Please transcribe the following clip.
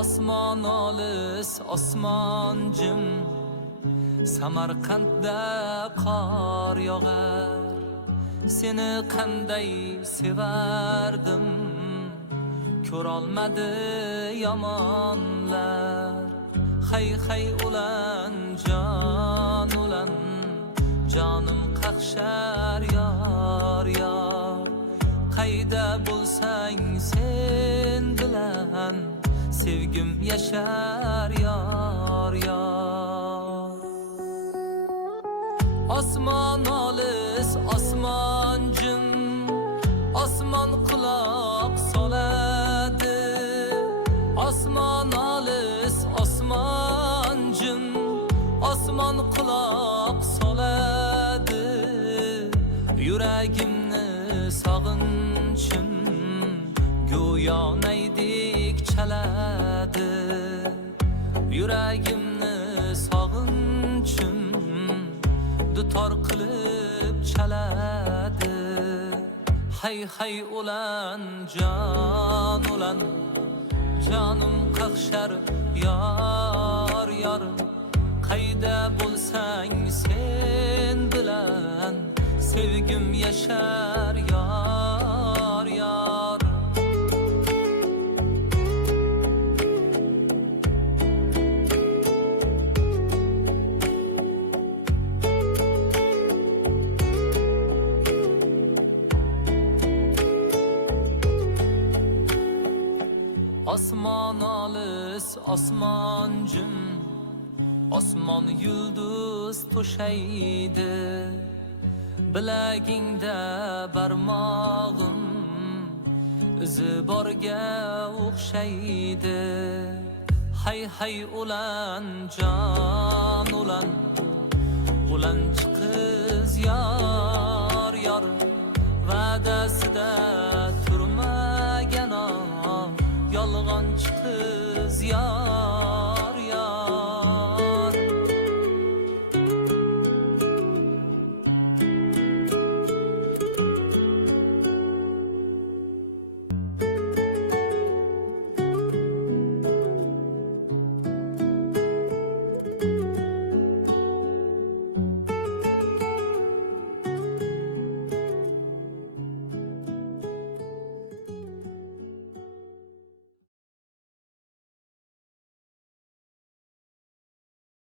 Osmon olis, osmon jim, Samarqandda qor yog'ar. Seni qanday sevardim, ko'rolmadi yomonlar. Hay hay ulan jon ulan, jonim qaqshar yor yor. Qayda bo'lsang sen bilan, sevgim yashar yor yor. Osmon olis, osmon jim, osmon quloq soladi. Osmon olis, osmon jim, osmon quloq soladi. Yuragimni sog'inchim go'yo naydek chaladi. Yuragimni sog'inchim dutor qilib chaladi. Hay hay ulan jon ulan, jonim qaqshar yor yor. Qayda bo'lsang sen bilan, sevgim yashar yor yor. Osmon olis, osmon jim, osmon yulduz to'shaydi. Bilagingda barmog'im izi borga o'xshaydi. Hay hay ulan jon ulan, ulanchi qiz yor yor. Va'dasida turmagan yolg'onchi qiz yor